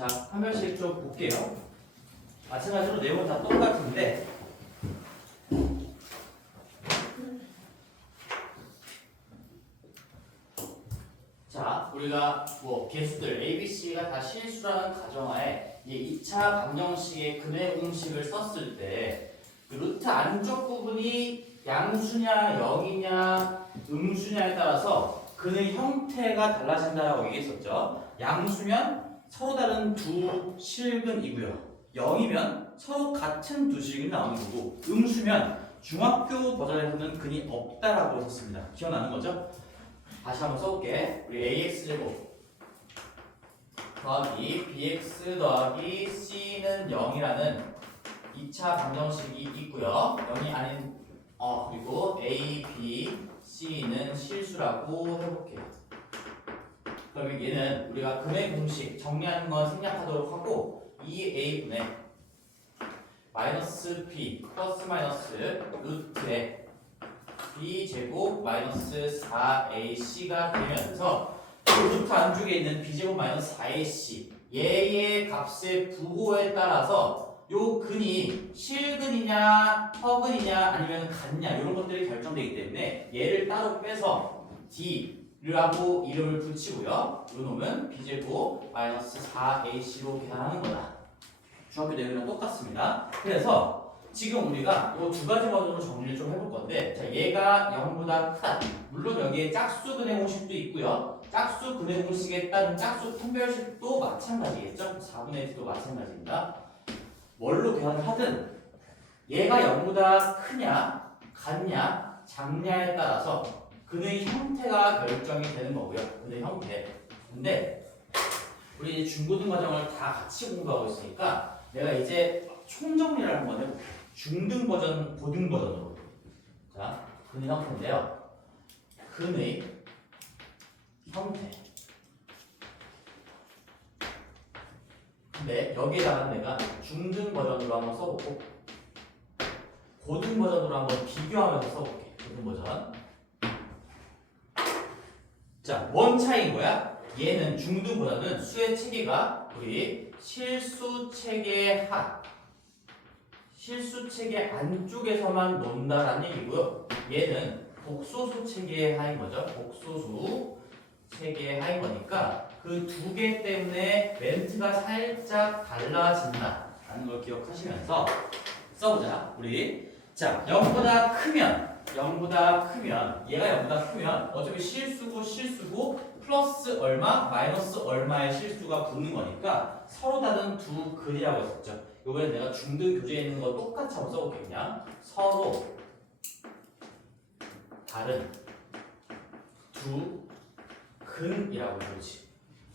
자, 한 번씩 좀 볼게요. 마찬가지로 내용은 다 똑같은데 자, 우리가 뭐 개수들 A, B, C가 다 실수라는 가정하에 이 2차 방정식의 근해 공식을 썼을 때 그 루트 안쪽 부분이 양수냐 0이냐 음수냐에 따라서 근의 형태가 달라진다라고 얘기했었죠. 양수면 서로 다른 두 실근이고요. 0이면 서로 같은 두 실근이 나오는 거고 음수면 중학교 버전에서는 근이 없다라고 했습니다. 기억나는 거죠? 다시 한번 써볼게. 우리 AX제곱 더하기 BX 더하기 C는 0이라는 2차 방정식이 있고요. 0이 아닌 그리고 A, B, C는 실수라고 해볼게요. 그러면 얘는 우리가 근의 공식 정리하는 건 생략하도록 하고 2A분의 마이너스 B 플러스 마이너스 루트에 B제곱 마이너스 4AC가 되면서 루트 안쪽에 있는 B제곱 마이너스 4AC 얘의 값의 부호에 따라서 요 근이 실근이냐 허근이냐 아니면 같냐 이런 것들이 결정되기 때문에 얘를 따로 빼서 D라고 이름을 붙이고요. 요 놈은 B제곱 마이너스 4AC로 계산하는 거다. 중학교 내용이랑 똑같습니다. 그래서 지금 우리가 이 두 가지 버전으로 정리를 좀 해볼 건데 자, 얘가 0보다 크다. 물론 여기에 짝수 근해 공식도 있고요. 짝수 근해 공식에 따른 짝수 판별식도 마찬가지겠죠. 4분의 T도 마찬가지입니다. 뭘로 계산을 하든 얘가 0보다 크냐 같냐 작냐에 따라서 근의 형태가 결정이 되는 거고요. 근의 형태. 근데 우리 이제 중고등 과정을 다 같이 공부하고 있으니까 내가 이제 총정리를 한번 해볼게요. 중등 버전, 고등 버전으로. 자, 근의 형태인데요. 근의 형태. 근데 여기에다가 내가 중등 버전으로 한번 써보고 고등 버전으로 한번 비교하면서 써볼게. 고등 버전. 자, 뭔 차이인 거야? 얘는 중등보다는 수의 체계가 우리 실수체계 하 실수체계 안쪽에서만 논다라는 얘기고요. 얘는 복소수 체계의 하인 거죠. 복소수 체계의 하인 거니까 그 두 개 때문에 멘트가 살짝 달라진다라는 걸 기억하시면서 써보자. 우리 자 0보다 크면 얘가 0보다 크면 어차피 실수고 플러스 얼마 마이너스 얼마의 실수가 붙는 거니까 서로 다른 두 근이라고 했었죠. 이번엔 내가 중등 교재에 있는 거 똑같이 한번 써볼게. 그냥 서로 다른 두 근이라고 부르지.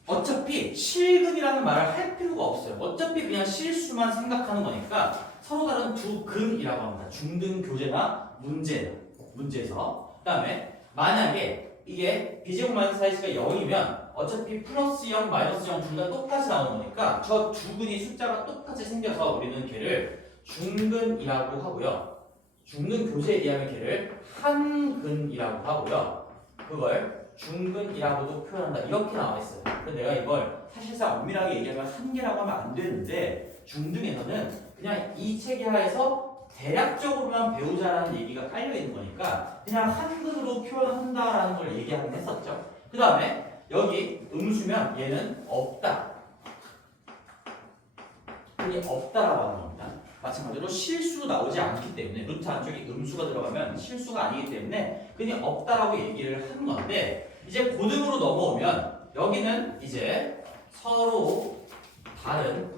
어차피 실근이라는 말을 할 필요가 없어요. 어차피 그냥 실수만 생각하는 거니까 서로 다른 두 근이라고 합니다. 중등 교재나 문제에서. 그 다음에 만약에 이게 B제곱 마이너스 4C가 0이면 어차피 플러스 0, 마이너스 0 둘 다 똑같이 나오는 거니까 저 두 근이 숫자가 똑같이 생겨서 우리는 걔를 중근이라고 하고요. 중근 교재에 의하면 걔를 한근이라고 하고요. 그걸 중근이라고도 표현한다. 이렇게 나와 있어요. 근데 내가 이걸 사실상 엄밀하게 얘기하면 한계라고 하면 안 되는데 중등에서는 그냥 이 체계하에서 대략적으로만 배우자라는 얘기가 깔려 있는 거니까 그냥 한근으로 표현한다라는 걸 얘기하긴 했었죠. 그 다음에 여기 음수면 얘는 없다. 흔히 없다라고 하는 겁니다. 마찬가지로 실수도 나오지 않기 때문에 루트 안쪽에 음수가 들어가면 실수가 아니기 때문에 그냥 없다라고 얘기를 하는 건데 이제 고등으로 넘어오면 여기는 이제 서로 다른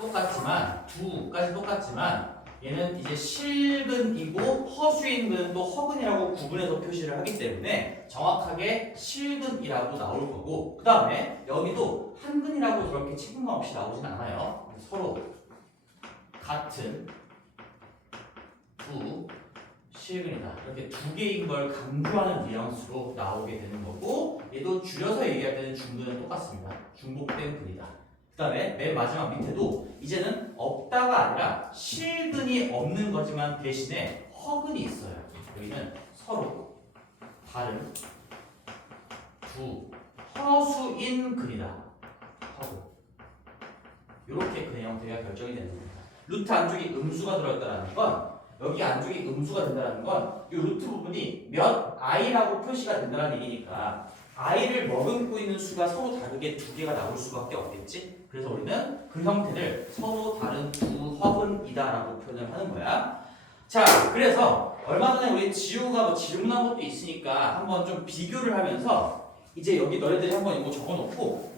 똑같지만 두까지 똑같지만 얘는 이제 실근이고 허수인 근은 또 허근이라고 구분해서 표시를 하기 때문에 정확하게 실근이라고 나올 거고 그 다음에 여기도 한근이라고 그렇게 책임감 없이 나오진 않아요. 서로 같은 두 실근이다. 이렇게 두 개인 걸 강조하는 뉘앙스로 나오게 되는 거고 얘도 줄여서 얘기할 때는 중근은 똑같습니다. 중복된 근이다. 그 다음에 맨 마지막 밑에도 이제는 없다가 아니라 실근이 없는 거지만 대신에 허근이 있어요. 여기는 서로 다른 두 허수인 근이다 하고 이렇게 근의 형태가 결정이 되는 겁니다. 루트 안쪽에 음수가 들어있다는 건 여기 안쪽에 음수가 된다는 건 이 루트 부분이 몇 i라고 표시가 된다는 얘기니까 i를 머금고 있는 수가 서로 다르게 두 개가 나올 수밖에 없겠지. 그래서 우리는 그 형태를 서로 다른 두 허근이다라고 표현을 하는 거야. 자, 그래서 얼마 전에 우리 지우가 뭐 질문한 것도 있으니까 한번 좀 비교를 하면서 이제 여기 너희들이 한번 이거 적어놓고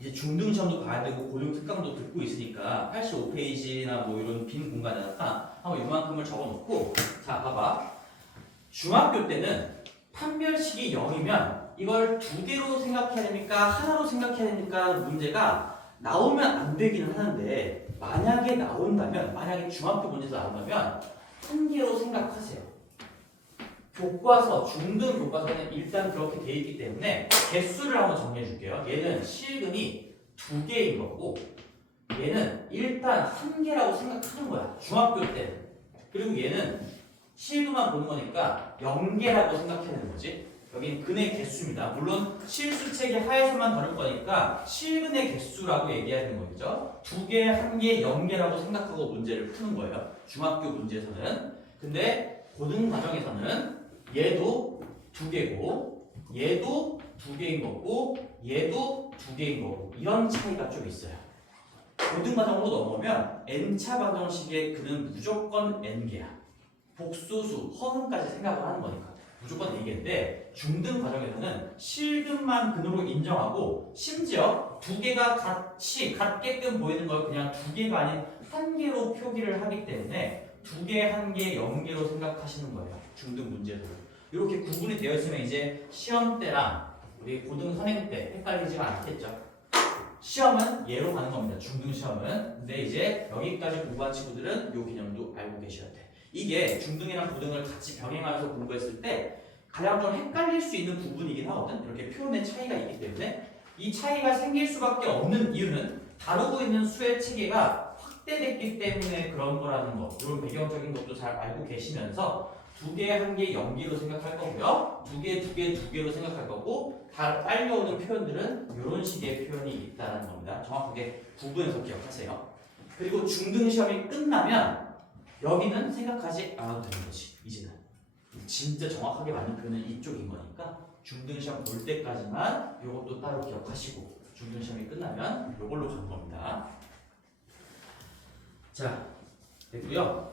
이제 중등 시험도 봐야 되고 고등 특강도 듣고 있으니까 85페이지나 뭐 이런 빈 공간에다가 한번 이만큼을 적어놓고 자, 봐봐. 중학교 때는 판별식이 0이면 이걸 두 개로 생각해야 됩니까? 하나로 생각해야 됩니까? 문제가 나오면 안 되기는 하는데 만약에 나온다면, 만약에 중학교 문제에서 나온다면 한 개로 생각하세요. 교과서, 중등 교과서는 일단 그렇게 돼 있기 때문에 개수를 한번 정리해 줄게요. 얘는 실근이 두 개인 거고 얘는 일단 한 개라고 생각하는 거야. 중학교 때는. 그리고 얘는 실근만 보는 거니까 0개라고 생각해야 되는 거지. 여긴 근의 개수입니다. 물론 실수책의 하에서만 다룰 거니까 실근의 개수라고 얘기하는 거겠죠. 두 개, 한 개, 0개라고 생각하고 문제를 푸는 거예요. 중학교 문제에서는. 근데 고등 과정에서는 얘도 두 개고 얘도 두 개인 거고 얘도 두 개인 거고 이런 차이가 좀 있어요. 고등 과정으로 넘어오면 n차 방정식의 근은 무조건 n개야. 복소수, 허근까지 생각을 하는 거니까 무조건 4개인데 중등 과정에서는 실근만 근으로 인정하고 심지어 두 개가 같게끔 보이는 걸 그냥 두 개가 아닌 한 개로 표기를 하기 때문에 두 개, 한 개, 0개로 생각하시는 거예요. 중등 문제도. 이렇게 구분이 되어 있으면 이제 시험 때랑 우리 고등 선행 때 헷갈리지가 않겠죠. 시험은 얘로 가는 겁니다. 중등 시험은. 근데 이제 여기까지 공부한 친구들은 이 개념도 알고 계셔야 돼. 이게 중등이랑 고등을 같이 병행하면서 공부했을 때 가장 좀 헷갈릴 수 있는 부분이긴 하거든. 이렇게 표현의 차이가 있기 때문에 이 차이가 생길 수밖에 없는 이유는 다루고 있는 수의 체계가 확대됐기 때문에 그런 거라는 거. 이런 배경적인 것도 잘 알고 계시면서 두 개, 한 개, 0개로 생각할 거고요. 두 개, 두 개, 두 개로 생각할 거고 다 딸려오는 표현들은 이런 식의 표현이 있다는 겁니다. 정확하게 구분해서 기억하세요. 그리고 중등 시험이 끝나면 여기는 생각하지 않아도 되는 거지. 이제는 진짜 정확하게 맞는 표현은 이쪽인 거니까 중등 시험 볼 때까지만 이것도 따로 기억하시고 중등 시험이 끝나면 이걸로 가는 겁니다. 자, 됐고요.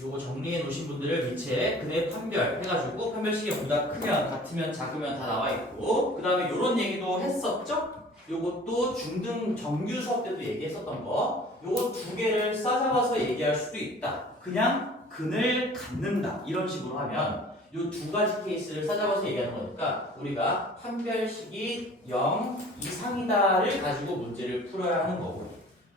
요거 정리해 놓으신 분들을 밑에 근의 판별 해가지고 판별식이 보다 크면 같으면 작으면 다 나와 있고 그 다음에 요런 얘기도 했었죠? 요것도 중등 정규 수업 때도 얘기했었던 거 요거 두 개를 싸잡아서 얘기할 수도 있다. 그냥 근을 갖는다 이런 식으로 하면 요 두 가지 케이스를 싸잡아서 얘기하는 거니까 우리가 판별식이 0 이상이다를 가지고 문제를 풀어야 하는 거고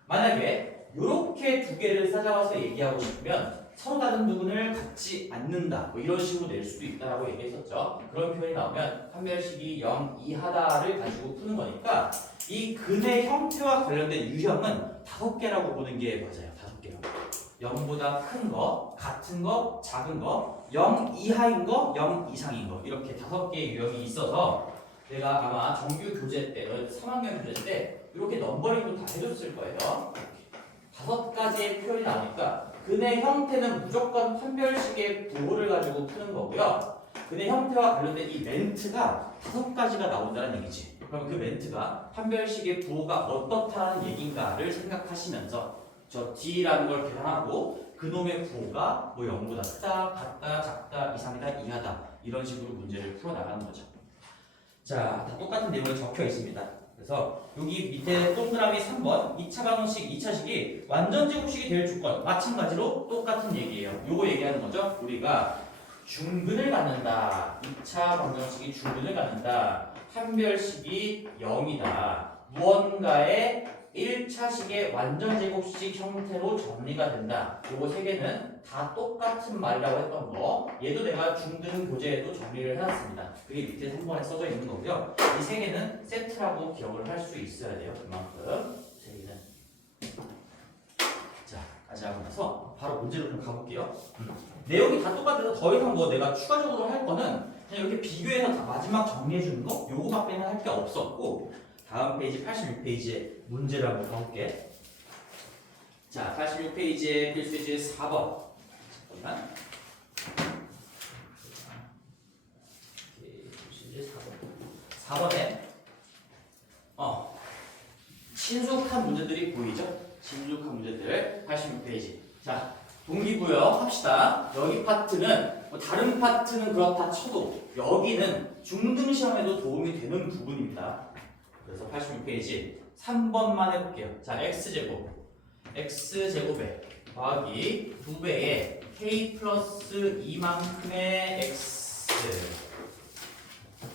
만약에 요렇게 두 개를 싸잡아서 얘기하고 싶으면 서로 다른 부분을 갖지 않는다 뭐 이런 식으로 낼 수도 있다라고 얘기했었죠. 그런 표현이 나오면 판별식이 0 이하다를 가지고 푸는 거니까 이 근의 형태와 관련된 유형은 5개라고 보는 게 맞아요. 5개라고. 0보다 큰 거, 같은 거, 작은 거, 0 이하인 거, 0 이상인 거 이렇게 5개의 유형이 있어서 내가 아마 정규 교재 때, 3학년 교재 때 이렇게 넘버링도 다 해줬을 거예요. 5가지의 표현이 나오니까 근의 형태는 무조건 판별식의 부호를 가지고 푸는 거고요. 근의 형태와 관련된 이 멘트가 5가지가 나온다는 얘기지. 그럼 그 멘트가 판별식의 부호가 어떻다는 얘기인가를 생각하시면서 저 D라는 걸 계산하고 그놈의 부호가 뭐 0보다 크다, 같다, 작다, 이상이다, 이하다 이런 식으로 문제를 풀어나가는 거죠. 자, 다 똑같은 내용이 적혀 있습니다. 그래서 여기 밑에 동그라미 3번 2차 방정식, 2차식이 완전 제곱식이 될 조건 마찬가지로 똑같은 얘기예요. 요거 얘기하는 거죠. 우리가 중근을 갖는다. 2차 방정식이 중근을 갖는다. 판별식이 0이다. 무언가의 1차식의 완전 제곱식 형태로 정리가 된다. 요거 3개는 다 똑같은 말이라고 했던 거. 얘도 내가 중등 교재에도 정리를 해놨습니다. 그게 밑에 3번에 써져 있는 거고요. 이 3개는 세트라고 기억을 할 수 있어야 돼요. 그만큼 3개는. 자, 까지 하고 나서 바로 문제로 좀 가볼게요. 내용이 다 똑같아서 더 이상 뭐 내가 추가적으로 할 거는 그냥 이렇게 비교해서 다 마지막 정리해 주는 거 요거밖에는 할 게 없었고 다음 페이지 86페이지에 문제를 한번 가볼게. 자, 86페이지에 필수지 4번. 잠깐만. 필수지 4번. 4번에 친숙한 문제들이 보이죠? 친숙한 문제들 86페이지. 자, 동기부여 합시다. 여기 파트는 다른 파트는 그렇다 쳐도 여기는 중등 시험에도 도움이 되는 부분입니다. 그래서 86페이지 3번만 해볼게요. 자, x제곱에 더하기 2배의 k 플러스 2만큼의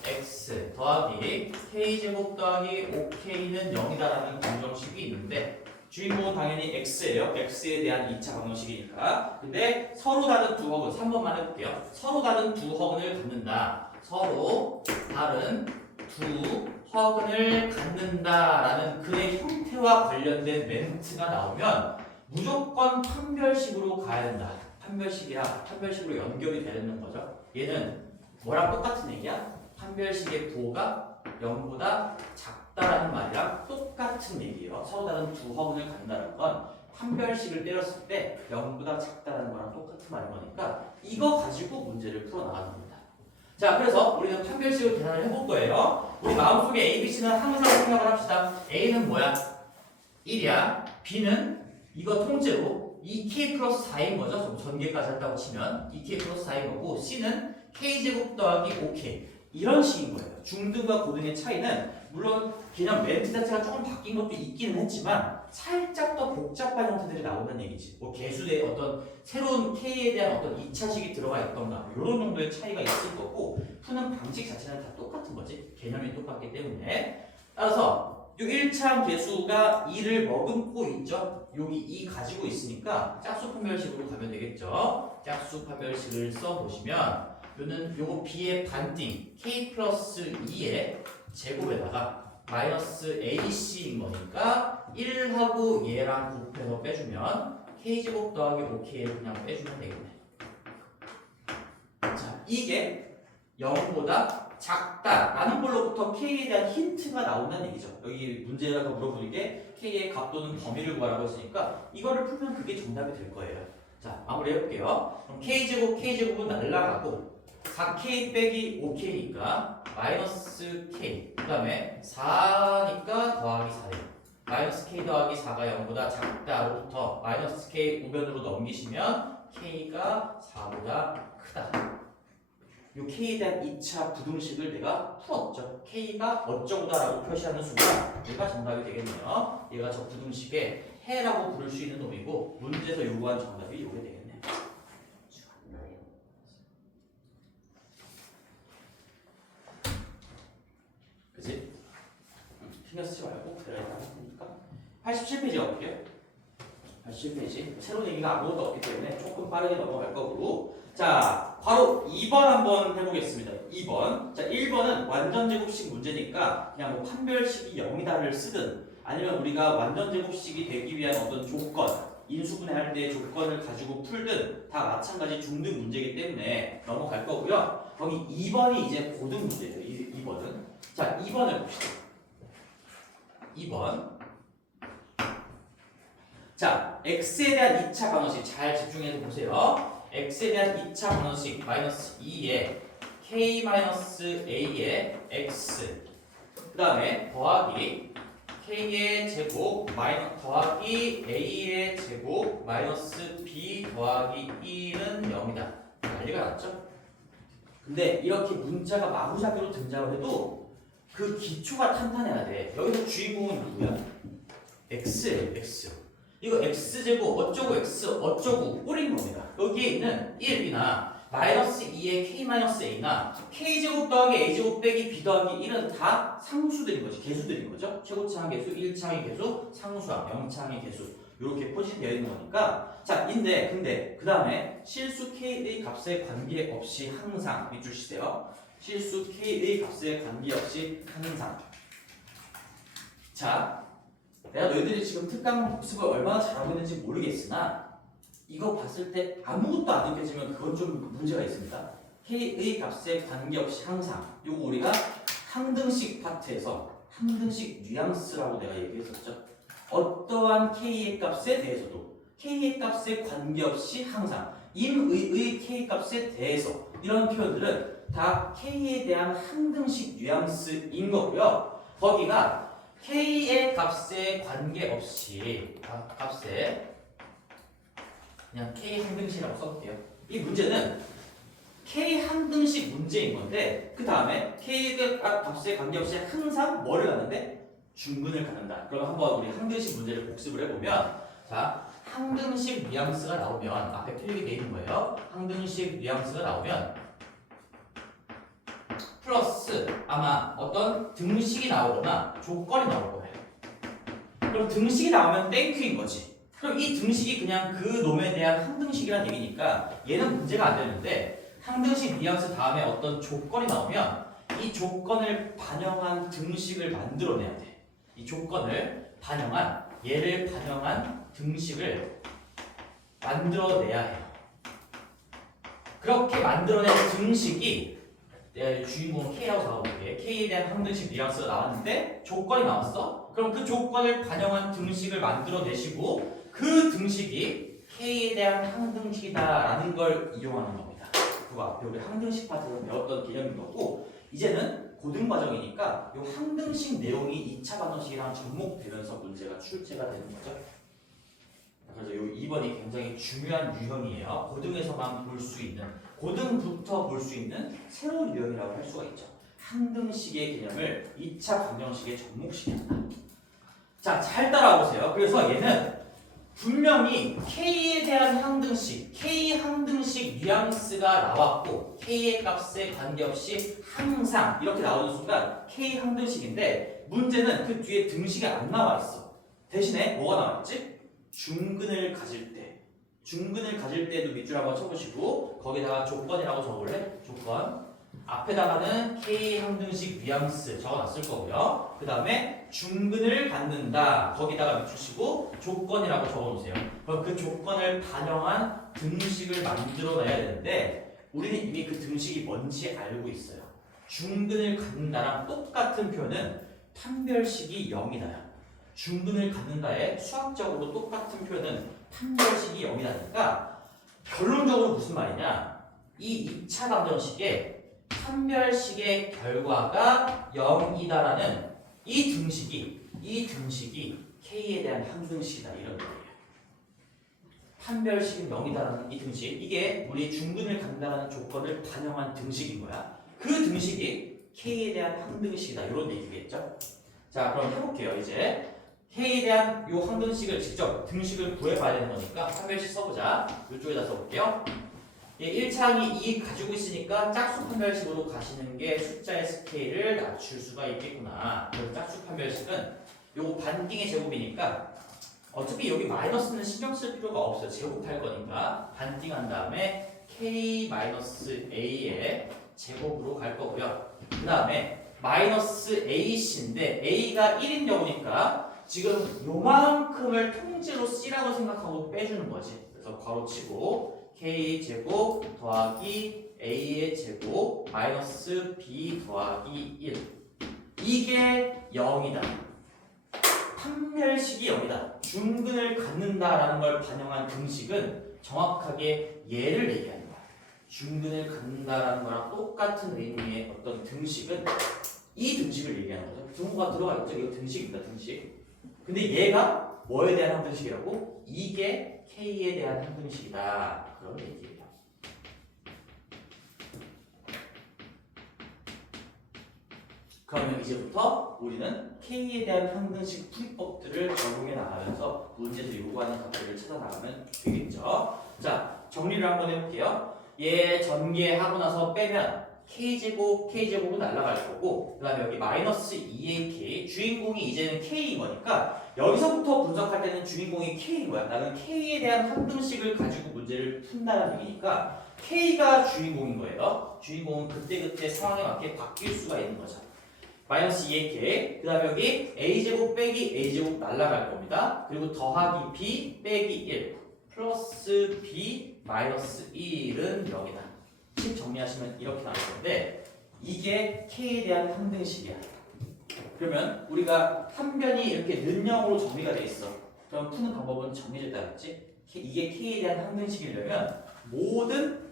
x 더하기 k제곱 더하기 5k는 0이다라는 방정식이 있는데 주인공은 당연히 x예요. x에 대한 2차 방정식이니까. 근데 서로 다른 두 허근 3번만 해볼게요. 서로 다른 두 허근을 갖는다. 서로 다른 두 허근을 갖는다라는 글의 형태와 관련된 멘트가 나오면 무조건 판별식으로 가야 된다. 판별식으로 연결이 되는 거죠. 얘는 뭐랑 똑같은 얘기야? 판별식의 부호가 0보다 작다라는 말이랑 똑같은 얘기예요. 서로 다른 두 허근을 갖는다는 건 판별식을 때렸을 때 0보다 작다라는 거랑 똑같은 말인 거니까 이거 가지고 문제를 풀어나가는 겁니다. 자, 그래서 우리는 판별식을 계산을 해볼 거예요. 우리 마음속에 A, B, C는 항상 생각을 합시다. A는 뭐야? 1이야. B는 이거 통째로 2K 플러스 4인 거죠. 전개까지 한다고 치면 2K 플러스 4인 거고 C는 K제곱 더하기 5K. 이런 식인 거예요. 중등과 고등의 차이는 물론 그냥 멘트 자체가 조금 바뀐 것도 있기는 했지만 살짝 더 복잡한 형태들이 나온다는 얘기지. 뭐 개수의 어떤 새로운 K에 대한 어떤 2차식이 들어가 있던가 이런 정도의 차이가 있을 거고 푸는 방식 자체는 다 똑같은 거지. 개념이 똑같기 때문에. 따라서 이 1차항 개수가 2를 머금고 있죠. 여기 2 가지고 있으니까 짝수 판별식으로 가면 되겠죠. 짝수 판별식을 써보시면 요거 B의 반띵 K 플러스 2의 제곱에다가 마이너스 AC인 거니까 1하고 얘랑 곱해서 빼주면 K제곱 더하기 5K를 그냥 빼주면 되겠네. 자, 이게 0보다 작다라는 걸로부터 K에 대한 힌트가 나온다는 얘기죠. 여기 문제가 물어보는 게 K의 값 또는 범위를 구하라고 했으니까 이거를 풀면 그게 정답이 될 거예요. 자, 마무리 해볼게요. 그럼 K제곱은 날라가고 4K 빼기 5K니까 마이너스 K 그 다음에 4니까 더하기 4예요. 마이너스 K 더하기 4가 0보다 작다로부터 마이너스 K 우변으로 넘기시면 K가 4보다 크다. 요 K에 대한 2차 부등식을 내가 풀었죠. K가 어쩌고다라고 표시하는 순간 얘가 정답이 되겠네요. 얘가 저 부등식의 해라고 부를 수 있는 놈이고 문제에서 요구한 정답이 요게 되겠네요. 그치? 신경 쓰지 말고 그대로 하면 되니까 87페이지 가볼게요. 87페이지 새로운 얘기가 아무것도 없기 때문에 조금 빠르게 넘어갈 거고 자 바로 2번 한번 해보겠습니다. 2번 자 1번은 완전제곱식 문제니까 그냥 뭐 판별식이 0이다를 쓰든 아니면 우리가 완전제곱식이 되기 위한 어떤 조건 인수분해할 때 조건을 가지고 풀든 다 마찬가지 중등 문제이기 때문에 넘어갈 거고요. 거기 2번이 이제 고등 문제예요. 2번은 자 2번을 봅시다. 2번 자 x에 대한 2차 방정식 잘 집중해서 보세요. x에 대한 2차 방정식 마이너스 2에 k-a의 x 그 다음에 더하기 k의 제곱 더하기 a의 제곱 마이너스 b 더하기 2는 0이다. 난리가 났죠? 근데 이렇게 문자가 마구잡이로 등장을 해도 그 기초가 탄탄해야 돼. 여기서 주인공은 누구야? x예요. x. 이거 x제곱 어쩌고 x 어쩌고 꼴인 겁니다. 여기에 있는 1이나 마이너스 2의 k-a나 k제곱 더하기 a제곱 빼기 b 더하기 1은 다 상수들인 거지. 개수들인 거죠. 최고차항 개수, 1차항의 개수, 상수항, 0차항의 개수 이렇게 포진되어 있는 거니까 자, 근데 그 다음에 실수 k의 값에 관계없이 항상 밑줄 치세요. 실수 k의 값에 관계없이 항상 자 내가 너희들이 지금 특강 복습을 얼마나 잘하고 있는지 모르겠으나 이거 봤을 때 아무것도 안 느껴지면 그건 좀 문제가 있습니다. k의 값에 관계없이 항상 요거 우리가 항등식 파트에서 항등식 뉘앙스라고 내가 얘기했었죠. 어떠한 k의 값에 대해서도 k의 값에 관계없이 항상 임의의 k 값에 대해서 이런 표현들은 다 k에 대한 항등식 뉘앙스인 거고요. 거기가 k의 값에 관계없이 값에 그냥 k 항등식이라고 써볼게요. 이 문제는 k 항등식 문제인 건데 그 다음에 k의 값에 관계없이 항상 뭐를 갖는데? 중근을 갖는다. 그럼 한번 우리 항등식 문제를 복습을 해보면 자 항등식 뉘앙스가 나오면 앞에 틀리게 돼 있는 거예요. 항등식 뉘앙스가 나오면 플러스 아마 어떤 등식이 나오거나 조건이 나올 거예요. 그럼 등식이 나오면 땡큐인 거지. 그럼 이 등식이 그냥 그 놈에 대한 항등식이라는 얘기니까 얘는 문제가 안 되는데 항등식 뉘앙스 다음에 어떤 조건이 나오면 이 조건을 반영한 등식을 만들어내야 돼. 이 조건을 반영한 얘를 반영한 등식을 만들어내야 해요. 그렇게 만들어낸 등식이 주인공은 K라고 잡아볼게. K에 대한 항등식 뉘앙스가 나왔는데 조건이 나왔어. 그럼 그 조건을 반영한 등식을 만들어내시고 그 등식이 K에 대한 항등식이다라는 걸 이용하는 겁니다. 그거 앞에 우리 항등식 파트에서 배웠던 개념인 거고 이제는 고등과정이니까 이 항등식 내용이 2차 방정식이랑 접목되면서 문제가 출제가 되는 거죠. 그래서 이 2번이 굉장히 중요한 유형이에요. 고등에서만 볼 수 있는, 고등부터 볼 수 있는 새로운 유형이라고 할 수가 있죠. 항등식의 개념을 2차 방정식에 접목시킨다. 자, 잘 따라오세요. 그래서 얘는 분명히 K에 대한 항등식, K 항등식 뉘앙스가 나왔고 K의 값에 관계없이 항상 이렇게 나오는 순간 K 항등식인데 문제는 그 뒤에 등식이 안 나와 있어. 대신에 뭐가 나와 있지? 중근을 가질 때. 중근을 가질 때도 밑줄 한번 쳐보시고 거기다가 조건이라고 적어볼래? 조건. 앞에다가는 K 항등식 뉘앙스 적어놨을 거고요. 그 다음에 중근을 갖는다. 거기다가 밑주시고 조건이라고 적어놓으세요. 그럼 그 조건을 반영한 등식을 만들어내야 되는데 우리는 이미 그 등식이 뭔지 알고 있어요. 중근을 갖는다랑 똑같은 표현은 판별식이 0이다요. 중근을 갖는다에 수학적으로 똑같은 표현은 판별식이 0이다니까 결론적으로 무슨 말이냐? 이 2차 방정식에 판별식의 결과가 0이다라는 이 등식이 K에 대한 항등식이다 이런 거예요. 판별식은 0이다라는 이 등식 이게 우리 중근을 갖는다는 조건을 반영한 등식인 거야. 그 등식이 K에 대한 항등식이다 이런 얘기겠죠. 자 그럼 해볼게요. 이제 K에 대한 요 항등식을 직접 등식을 구해봐야 되는 거니까 판별식 써보자. 이쪽에다 써볼게요. 1차항이 2 가지고 있으니까 짝수 판별식으로 가시는 게 숫자의 스케일을 낮출 수가 있겠구나. 그래서 짝수 판별식은 요거 반띵의 제곱이니까 어차피 여기 마이너스는 신경 쓸 필요가 없어요. 제곱할 거니까 반띵한 다음에 k-a의 제곱으로 갈 거고요. 그 다음에 마이너스 ac인데 a가 1인 경우니까 지금 요만큼을 통째로 c라고 생각하고 빼주는 거지. 그래서 괄호치고 k제곱 더하기 a의 제곱 마이너스 b 더하기 1 이게 0이다. 판별식이 0이다. 중근을 갖는다라는 걸 반영한 등식은 정확하게 얘를 얘기하는 거야. 중근을 갖는다라는 거랑 똑같은 의미의 어떤 등식은 이 등식을 얘기하는 거죠. 등호가 들어가 있죠. 이거 등식입니다. 등식. 근데 얘가 뭐에 대한 항등식이라고? 이게 K에 대한 항등식이다. 그런 얘기예요. 그러면 이제부터 우리는 K에 대한 항등식 풀이법들을 적용해 나가면서 문제에서 요구하는 값들을 찾아 나가면 되겠죠. 자, 정리를 한번 해볼게요. 얘 전개하고 나서 빼면 K제곱은 날아갈 거고 그 다음에 여기 마이너스 2의 K 주인공이 이제는 K인 거니까 여기서부터 분석할 때는 주인공이 K인 거야. 나는 K에 대한 항등식을 가지고 문제를 푼다는 얘기니까 K가 주인공인 거예요. 주인공은 그때그때 상황에 맞게 바뀔 수가 있는 거죠. 마이너스 2의 K 그 다음에 여기 A제곱 빼기 A제곱 날아갈 겁니다. 그리고 더하기 B 빼기 1 플러스 B 마이너스 1은 0이다. 식 정리하시면 이렇게 나올 건데 이게 K에 대한 항등식이야. 그러면 우리가 한 변이 이렇게 는형으로 정리가 돼 있어. 그럼 푸는 방법은 정해졌다 그랬지? 이게 k에 대한 항등식이려면 모든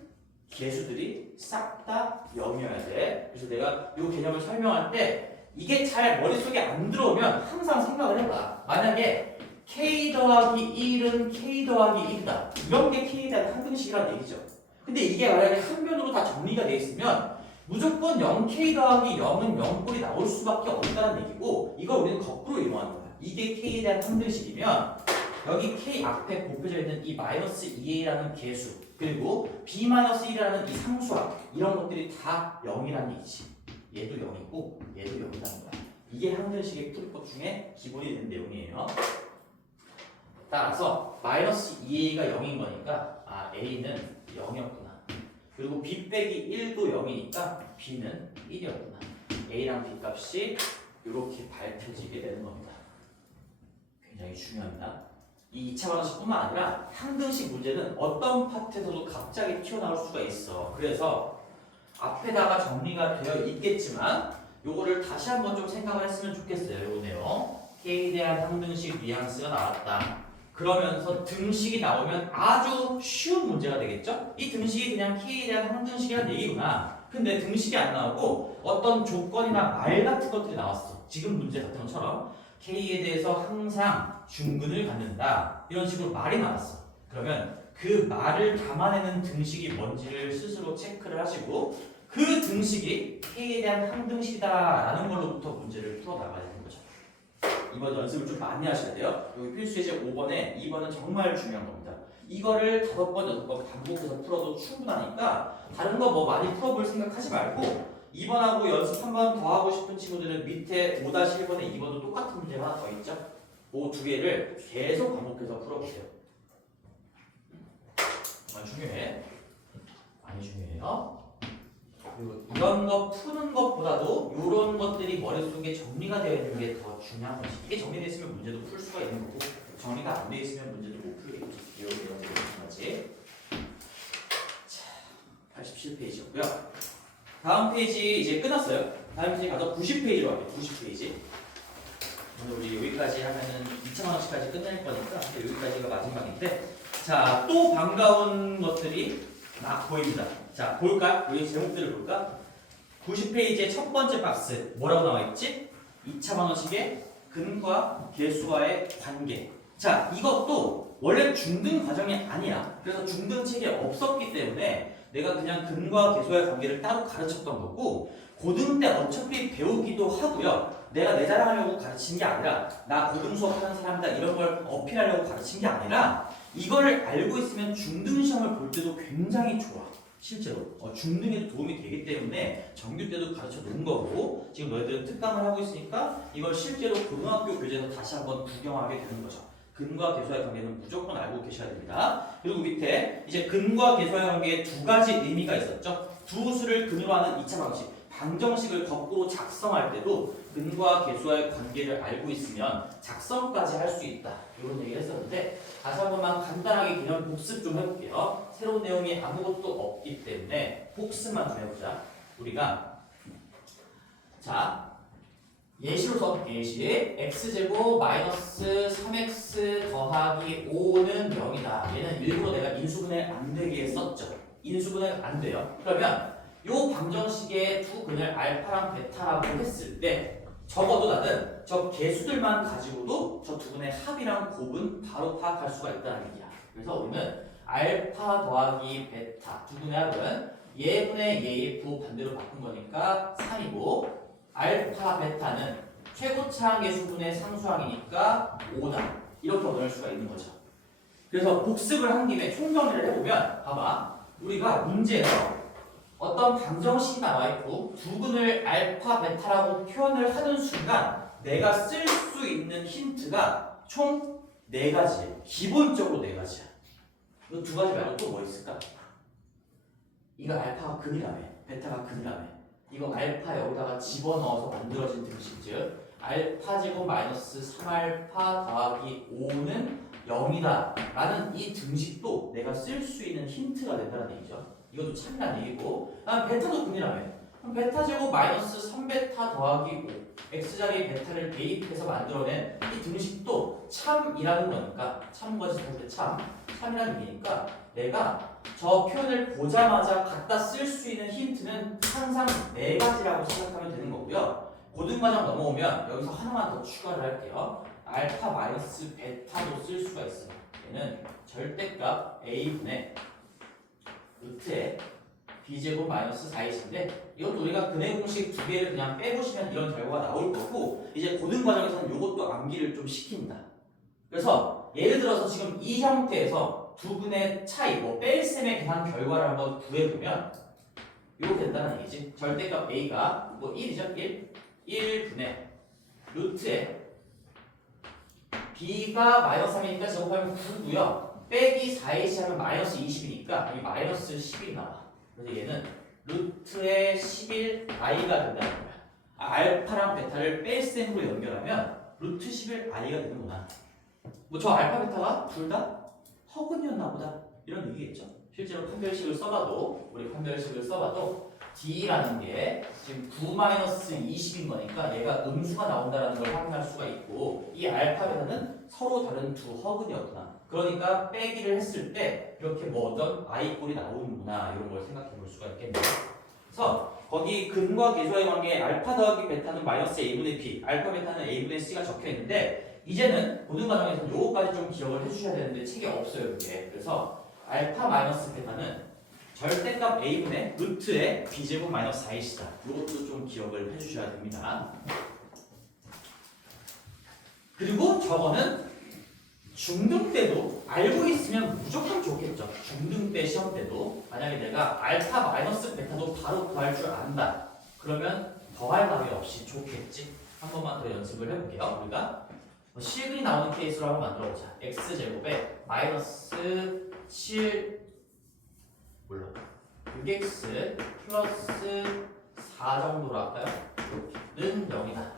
개수들이 싹 다 0이어야 돼. 그래서 내가 이 개념을 설명할 때 이게 잘 머릿속에 안 들어오면 항상 생각을 해봐. 만약에 k 더하기 1은 k 더하기 1이다. 이런 게 k에 대한 항등식이라는 얘기죠. 근데 이게 만약에 한 변으로 다 정리가 돼 있으면 무조건 0k 더하기 0은 0꼴이 나올 수밖에 없다는 얘기고 이걸 우리는 거꾸로 이용하는 거야. 이게 k에 대한 항등식이면 여기 k 앞에 곱해져 있는 이 마이너스 2a라는 개수 그리고 b-1이라는 이 상수항 이런 것들이 다 0이라는 얘기지. 얘도 0이고 얘도 0이라는 거야. 이게 항등식의 풀이법 중에 기본이 되는 내용이에요. 따라서 마이너스 2a가 0인 거니까 a는 0이었구나. 그리고 b 빼기 1도 0이니까 b는 1이었구나. a랑 b 값이 이렇게 밝혀지게 되는 겁니다. 굉장히 중요합니다. 이 2차 방정식뿐만 아니라 항등식 문제는 어떤 파트에서도 갑자기 튀어나올 수가 있어. 그래서 앞에다가 정리가 되어 있겠지만 요거를 다시 한번 좀 생각을 했으면 좋겠어요. 요 내용. k에 대한 항등식 뉘앙스가 나왔다. 그러면서 등식이 나오면 아주 쉬운 문제가 되겠죠? 이 등식이 그냥 k에 대한 항등식이라는 얘기구나. 근데 등식이 안 나오고 어떤 조건이나 말 같은 것들이 나왔어. 지금 문제 같은 것처럼 k에 대해서 항상 중근을 갖는다. 이런 식으로 말이 나왔어. 그러면 그 말을 담아내는 등식이 뭔지를 스스로 체크를 하시고 그 등식이 k에 대한 항등식이다라는 걸로부터 문제를 풀어나가야 되는 거죠. 이번 연습을 좀 많이 하셔야 돼요. 여기 필수 예제 5번에 2번은 정말 중요한 겁니다. 이거를 5번, 6번 반복해서 풀어도 충분하니까 다른 거 뭐 많이 풀어볼 생각하지 말고 2번하고 연습 한 번 더 하고 싶은 친구들은 밑에 5-1번에 2번도 똑같은 문제가 하나 더 있죠? 그 두 개를 계속 반복해서 풀어보세요. 정말 중요해. 많이 중요해요. 그리고 이런 거 푸는 것보다도 이런 것들이 머릿속에 정리가 되어 있는 게 더 중요한 거지. 이게 정리되어 있으면 문제도 풀 수가 있는 거고 정리가 안 되어 있으면 문제도 못 풀겠지. 이런 거지. 자, 87페이지였고요. 다음 페이지 이제 끝났어요. 다음 페이지 가서 90페이지로 할게요. 90페이지. 오늘 우리 여기까지 하면은 2,000원씩까지 끝낼 거니까 여기까지가 마지막인데 자, 또 반가운 것들이 막 보입니다. 자, 볼까? 우리 제목들을 볼까? 90페이지의 첫 번째 박스 뭐라고 나와 있지? 2차 방정식의 근과 계수와의 관계. 자, 이것도 원래 중등 과정이 아니야. 그래서 중등책이 없었기 때문에 내가 그냥 근과 계수와의 관계를 따로 가르쳤던 거고 고등 때 어차피 배우기도 하고요. 내가 내 자랑하려고 가르친 게 아니라 나 고등 수업하는 사람이다 이런 걸 어필하려고 가르친 게 아니라 이걸 알고 있으면 중등 시험을 볼 때도 굉장히 좋아. 실제로 중등에도 도움이 되기 때문에 정규 때도 가르쳐 놓은 거고 지금 너희들은 특강을 하고 있으니까 이걸 실제로 고등학교 교재에서 다시 한번 구경하게 되는 거죠. 근과 계수와의 관계는 무조건 알고 계셔야 됩니다. 그리고 밑에 이제 근과 계수와의 관계에 두 가지 의미가 있었죠. 두 수를 근으로 하는 2차 방식. 방정식을 거꾸로 작성할 때도 근과 계수와의 관계를 알고 있으면 작성까지 할 수 있다. 이런 얘기를 했었는데 다시 한 번만 간단하게 개념 복습 좀 해볼게요. 새로운 내용이 아무것도 없기 때문에 복습만 좀 해보자. 우리가 자 예시로 써볼게. 예시 x제곱 마이너스 3x 더하기 5는 0이다. 얘는 일부러 내가 인수분해 안 되게 썼죠. 인수분해 안 돼요. 그러면 요 방정식의 두 근을 알파랑 베타라고 했을 때 적어도 나는 저 개수들만 가지고도 저 두 근의 합이랑 곱은 바로 파악할 수가 있다는 얘기야. 그래서 우리는 알파 더하기 베타 두 근의 합은 예분의 예의 부 반대로 바꾼 거니까 3이고 알파 베타는 최고차항 계수분의 상수항이니까 5다. 이렇게 얻을 수가 있는 거죠. 그래서 복습을 한 김에 총정리를 해보면 봐봐. 우리가 문제에서 어떤 방정식이 나와있고 두 근을 알파, 베타라고 표현을 하는 순간 내가 쓸 수 있는 힌트가 총 4가지. 기본적으로 4가지야. 이 2가지 말고 또 뭐 있을까? 이거 알파가 근이라며, 베타가 근이라며. 이거 알파 여기다가 집어넣어서 만들어진 등식, 즉 알파 제곱 마이너스 3알파 더하기 5는 0이다 라는 이 등식도 내가 쓸 수 있는 힌트가 된다는 얘기죠. 이것도 참이란 얘기고 베타도 근이라며. 그럼 베타 제곱 마이너스 3베타 더하기 5 x 자리에 베타를 대입해서 만들어낸 이 등식도 참이라는 거니까 참것이 할때 참이라는 의미니까 내가 저 표현을 보자마자 갖다 쓸 수 있는 힌트는 항상 4가지라고 생각하면 되는 거고요. 고등과정 넘어오면 여기서 하나만 더 추가를 할게요. 알파 마이너스 베타도 쓸 수가 있어요. 얘는 절대값 a분의 루트에 b제곱 마이너스 4이신데 이것도 우리가 근해 공식 2개를 그냥 빼보시면 이런 결과가 나올 거고 이제 고등과정에서는 이것도 암기를 좀 시킵니다. 그래서 예를 들어서 지금 이 형태에서 두 분의 차이, 뭐 뺄셈에 대한 결과를 한번 구해보면 이렇게 된다는 얘기지. 절대값 a가 뭐 1이죠? 1분의 루트에 b가 마이너스 3이니까 제곱하면 9고요. 빼기 4ac 하면 마이너스 20이니까 이 마이너스 11이 나와. 그래서 얘는 루트의 11i가 된다는 거야. 알파랑 베타를 뺄셈으로 연결하면 루트 11i가 되는구나. 뭐 저 알파 베타가 둘 다 허근이었나 보다 이런 얘기겠죠. 실제로 판별식을 써봐도 우리 판별식을 써봐도 d라는 게 지금 9-20인 거니까 얘가 음수가 나온다는 걸 확인할 수가 있고 이 알파 베타는 서로 다른 두 허근이었구나. 그러니까 빼기를 했을 때 이렇게 뭐 어떤 i꼴이 나오는구나 이런 걸 생각해 볼 수가 있겠네요. 그래서 거기 근과 계수와의 관계 알파 더하기 베타는 마이너스 a분의 b, 알파 베타는 a분의 c가 적혀 있는데 이제는 고등과정에서는 요거까지 좀 기억을 해주셔야 되는데 책에 없어요 그게. 그래서 알파 마이너스 베타는 절대값 a분의 루트의 b제곱 마이너스 4이시다. 이것도 좀 기억을 해주셔야 됩니다. 그리고 저거는 중등 때도 알고 있으면 무조건 좋겠죠. 중등 때 시험 때도 만약에 내가 알파 마이너스 베타도 바로 구할 줄 안다. 그러면 더할 나위 없이 좋겠지. 한 번만 더 연습을 해볼게요. 우리가 실근이 나오는 케이스로 한번 만들어보자. x제곱에 마이너스 7 물론 6x 플러스 4 정도로 할까요? 는 0이다.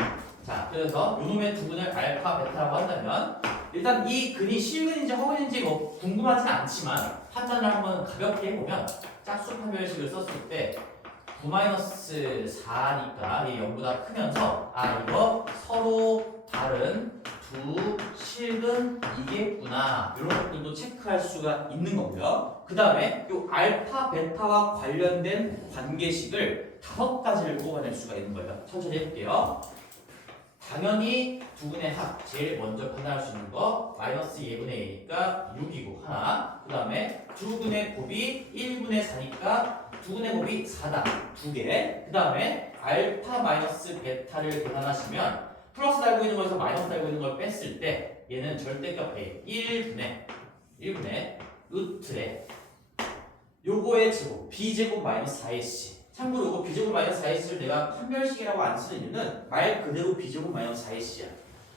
자, 그래서 요놈의 두 분을 알파, 베타라고 한다면 일단 이 근이 실근인지 허근인지 뭐 궁금하진 않지만 판단을 한번 가볍게 해보면 짝수 판별식을 썼을 때 9-4니까 이게 0보다 크면서 아 이거 서로 다른 두 실근이겠구나 이런 것들도 체크할 수가 있는 거고요. 그 다음에 이 알파, 베타와 관련된 관계식을 5가지를 뽑아낼 수가 있는 거예요. 천천히 해볼게요. 당연히 두 분의 합 제일 먼저 판단할 수 있는 거 마이너스 2분의 a니까 6이고 하나. 그 다음에 두 분의 곱이 1분의 4니까 두 분의 곱이 4다. 2개. 그 다음에 알파 마이너스 베타를 계산하시면 플러스 달고 있는 거에서 마이너스 달고 있는 걸 뺐을 때 얘는 절대값 a 1분의 루트에 요거의 제곱 b제곱 마이너스 4ac. 참고로 이거 b제곱 마이너스 4ac를 내가 판별식이라고 안 쓰는 이유는 말 그대로 b제곱 마이너스 4ac야.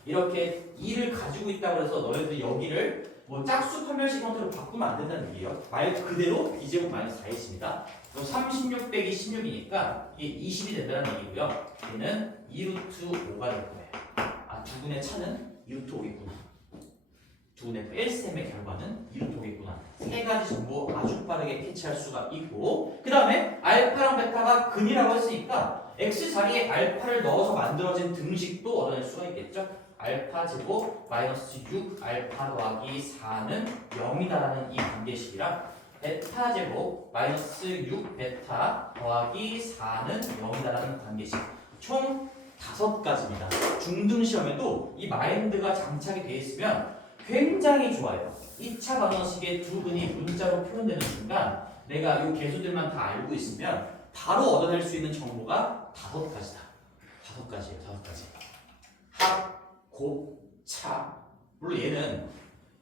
이렇게 2를 가지고 있다고 해서 너희들 여기를 뭐 짝수 판별식 형태로 바꾸면 안 된다는 얘기예요. 말 그대로 b제곱 마이너스 4ac입니다. 36 빼기 16이니까 이게 20이 된다는 얘기고요. 얘는 2루트 5가 될 거예요. 아, 두 분의 차는 2루트 5겠구나. 두 분의 뺄셈의 결과는 2루트 5겠구나. 세 가지 정보 아주 빠르게 캐치할 수가 있고 그 다음에 알파랑 베타가 근이라고 했으니까 x 자리에 알파를 넣어서 만들어진 등식도 얻어낼 수가 있겠죠. 알파 제곱 마이너스 6 알파 더하기 4는 0이다라는 이 관계식이랑 베타 제곱 마이너스 6 베타 더하기 4는 0이다라는 관계식 총 5가지입니다. 중등 시험에도 이 마인드가 장착이 되어 있으면 굉장히 좋아요. 2차 방정식의 두 근이 문자로 표현되는 순간 내가 이 개수들만 다 알고 있으면 바로 얻어낼 수 있는 정보가 5가지다. 5가지예요. 5가지. 합, 곱, 차. 물론 얘는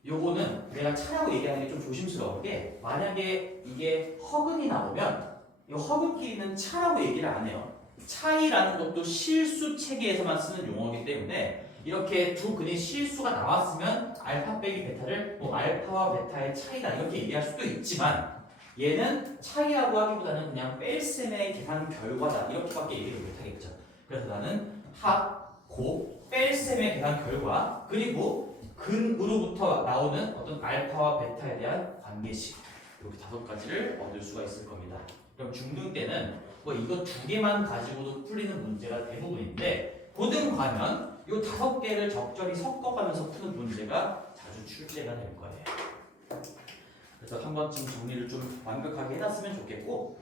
요거는 내가 차라고 얘기하는 게 좀 조심스러운 게 만약에 이게 허근이 나오면 이 허근끼리는 차라고 얘기를 안 해요. 차이라는 것도 실수 체계에서만 쓰는 용어이기 때문에 이렇게 두 근의 실수가 나왔으면 알파 빼기 베타를 뭐 알파와 베타의 차이다 이렇게 얘기할 수도 있지만 얘는 차이라고 하기보다는 그냥 뺄셈의 계산 결과다 이렇게밖에 얘기를 못하겠죠. 그래서 나는 합, 곱, 뺄셈의 계산 결과 그리고 근으로부터 나오는 어떤 알파와 베타에 대한 관계식 이렇게 5가지를 얻을 수가 있을 겁니다. 그럼 중등 때는 뭐 이거 두 개만 가지고도 풀리는 문제가 대부분인데 고등 가면 이 5개를 적절히 섞어가면서 푸는 문제가 자주 출제가 될 거예요. 그래서 한 번쯤 정리를 좀 완벽하게 해놨으면 좋겠고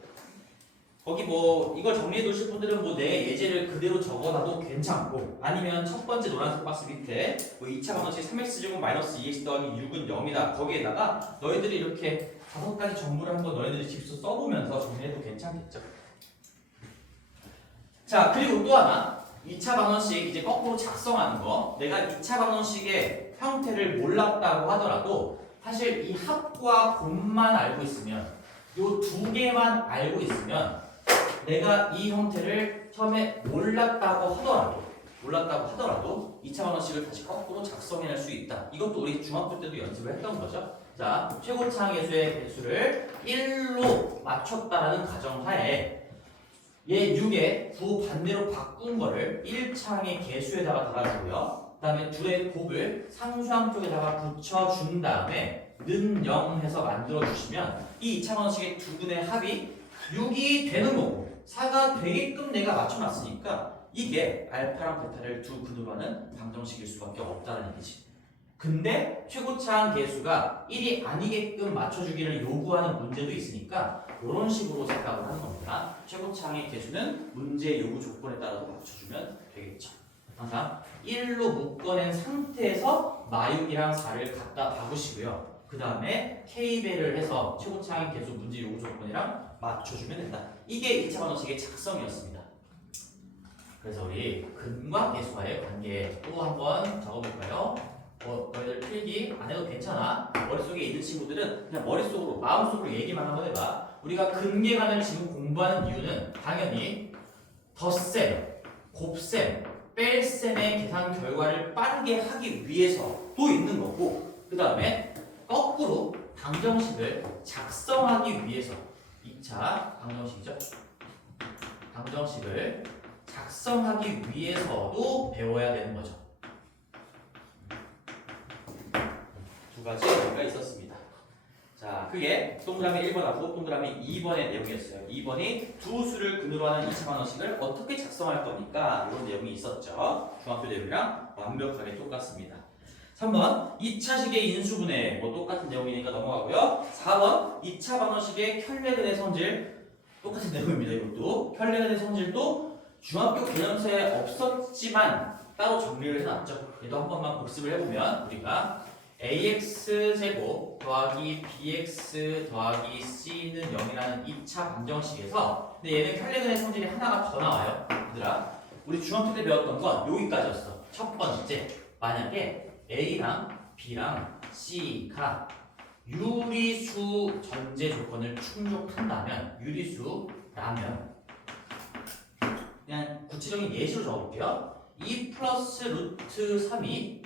거기 뭐 이걸 정리해 두실 분들은 뭐 내 예제를 그대로 적어놔도 괜찮고 아니면 첫 번째 노란색 박스 밑에 뭐 2차 방정식 3x제곱 마이너스 2x 더하기 6은 0이다 거기에다가 너희들이 이렇게 5가지 정보를 한번 너희들이 직접 써보면서 정리해도 괜찮겠죠. 자 그리고 또 하나 2차 방정식 이제 거꾸로 작성하는 거 내가 2차 방정식의 형태를 몰랐다고 하더라도 사실 이 합과 곱만 알고 있으면 요 두 개만 알고 있으면 내가 이 형태를 처음에 몰랐다고 하더라도 2차 방정식을 다시 거꾸로 작성해낼 수 있다. 이것도 우리 중학교 때도 연습을 했던 거죠. 자, 최고차항 계수의 개수를 1로 맞췄다라는 가정하에 얘 6에 부 반대로 바꾼 거를 1차항의 개수에다가 달아주고요. 그 다음에 둘의 곱을 상수항 쪽에다가 붙여준 다음에 는 0 해서 만들어주시면 이 2차 방정식의 두 근의 합이 6이 되는 거고 4가 되게끔 내가 맞춰놨으니까 이게 알파랑 베타를 두 근으로 하는 방정식일 수밖에 없다는 얘기지. 근데 최고차항 개수가 1이 아니게끔 맞춰주기를 요구하는 문제도 있으니까 이런 식으로 생각을 하는 겁니다. 최고차항의 개수는 문제 요구 조건에 따라서 맞춰주면 되겠죠. 항상 1로 묶어낸 상태에서 마육이랑 4를 갖다 박으시고요. 그 다음에 K배를 해서 최고차항의 개수 문제 요구 조건이랑 맞춰주면 된다. 이게 2차 방정식의 작성이었습니다. 그래서 우리 근과 개수와의 관계 또 한번 적어볼까요? 너희들 필기 안 해도 괜찮아. 머릿속에 있는 친구들은 그냥 머릿속으로 마음속으로 얘기만 한번 해봐. 우리가 근계간을 지금 공부하는 이유는 당연히 덧셈, 곱셈, 뺄셈의 계산 결과를 빠르게 하기 위해서도 있는 거고 그 다음에 거꾸로 방정식을 작성하기 위해서 2차 방정식이죠. 방정식을 작성하기 위해서도 배워야 되는 거죠. 두 가지 얘기가 있었습니다. 자, 그게 동그라미 1번하고 동그라미 2번의 내용이었어요. 2번이 두 수를 근으로 하는 2차 방정식을 어떻게 작성할 겁니까? 이런 내용이 있었죠. 중학교 내용이랑 완벽하게 똑같습니다. 3번 2차식의 인수분해 뭐 똑같은 내용이니까 넘어가고요. 4번 2차 방정식의 켤레근의 성질 똑같은 내용입니다. 이것도 켤레근의 성질도 중학교 개념서에 없었지만 따로 정리를 해놨죠. 얘도 한 번만 복습을 해보면 우리가 ax제곱 더하기 bx 더하기 c는 0이라는 2차 방정식에서 근데 얘는 켤레근의 성질이 하나가 더 나와요. 얘들아 우리 중학교 때 배웠던 건 여기까지였어. 첫 번째 만약에 a랑 b랑 c가 유리수 전제 조건을 충족한다면 유리수라면 그냥 구체적인 예시로 적어볼게요. 2 플러스 루트 3이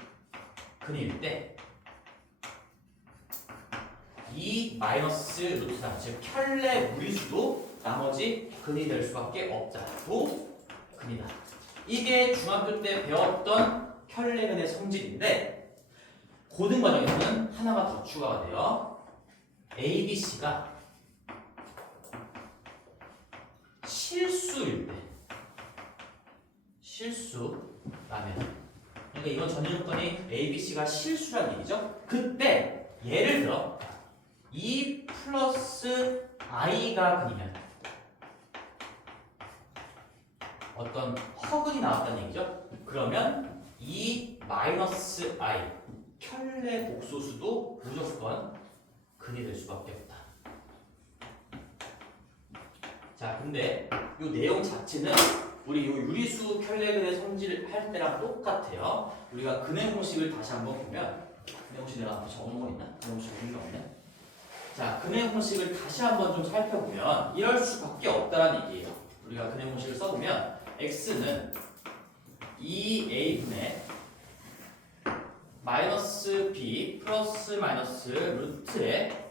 근일 때 2 마이너스 루트 3, 즉 켤레 무리수도 나머지 근이 될 수밖에 없다고 근이다. 이게 중학교 때 배웠던 켤레근의 성질인데 고등 과정에서는 하나가 더 추가가 돼요. A, B, C가 실수일 때 실수라면 그러니까 이건 전제 조건이 A, B, C가 실수란 얘기죠. 그때 예를 들어 2 플러스 i가 근이면 어떤 허근이 나왔다는 얘기죠. 그러면 2 마이너스 i 켤레 복소수도 무조건 근이 될 수밖에 없다. 자, 근데 이 내용 자체는 우리 이 유리수 켤레근의 성질을 할 때랑 똑같아요. 우리가 근의 공식을 다시 한번 보면 근의 공식 내가 앞에 적어놓은 거 있나? 근의 공식 있는 거 없네. 자, 근의 공식을 다시 한번 좀 살펴보면 이럴 수밖에 없다는 얘기예요. 우리가 근의 공식을 써보면 x는 2a분의 마이너스 b 플러스 마이너스 루트에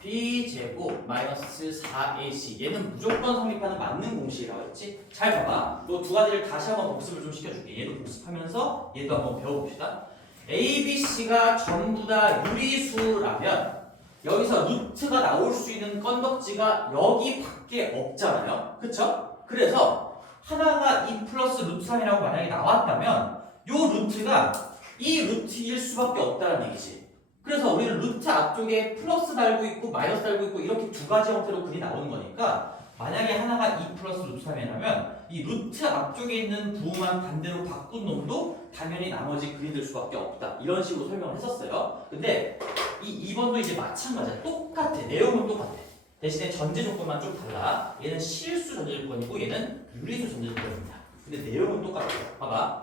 b제곱 마이너스 4ac 얘는 무조건 성립하는 맞는 공식이라고 했지? 잘 봐봐. 이 두 가지를 다시 한번 복습을 좀 시켜줄게. 얘도 복습하면서 얘도 한번 배워봅시다. a, b, c가 전부 다 유리수라면 여기서 루트가 나올 수 있는 건덕지가 여기밖에 없잖아요. 그쵸? 그래서 하나가 2 플러스 루트 3이라고 만약에 나왔다면 요 루트가 이 루트일 수밖에 없다는 얘기지. 그래서 우리는 루트 앞쪽에 플러스 달고 있고 마이너스 달고 있고 이렇게 두 가지 형태로 글이 나오는 거니까 만약에 하나가 2 플러스 루트 3이라면 이 루트 앞쪽에 있는 부호만 반대로 바꾼 놈도 당연히 나머지 글이 될 수밖에 없다. 이런 식으로 설명을 했었어요. 근데 이 2번도 이제 마찬가지야. 똑같아. 내용은 똑같아. 대신에 전제 조건만 좀 달라. 얘는 실수 전제 조건이고 얘는 유리수 전제 조건입니다. 근데 내용은 똑같아요. 봐봐.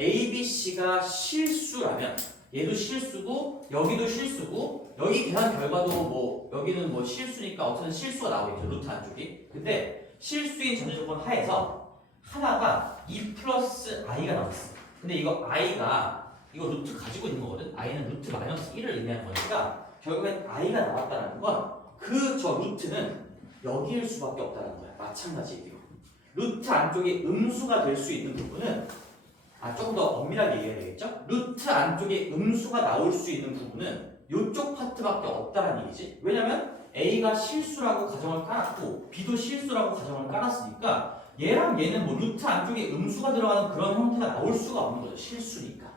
A, B, C가 실수라면 얘도 실수고 여기도 실수고 여기 계산 결과도 뭐 여기는 뭐 실수니까 어쨌든 실수가 나오겠죠. 루트 안쪽이. 근데 실수인 전제 조건 하에서 하나가 2 플러스 i가 나왔어. 근데 이거 i가 이거 루트 가지고 있는 거거든. i는 루트 마이너스 1을 의미하는 거니까 결국엔 i가 나왔다는 건 그 저 루트는 여기일 수밖에 없다는 거야. 마찬가지 얘기로. 루트 안쪽에 음수가 될 수 있는 부분은 조금 더 엄밀하게 얘기해야 되겠죠? 루트 안쪽에 음수가 나올 수 있는 부분은 이쪽 파트밖에 없다는 얘기지. 왜냐면 A가 실수라고 가정을 깔았고 B도 실수라고 가정을 깔았으니까 얘랑 얘는 뭐 루트 안쪽에 음수가 들어가는 그런 형태가 나올 수가 없는 거죠. 실수니까.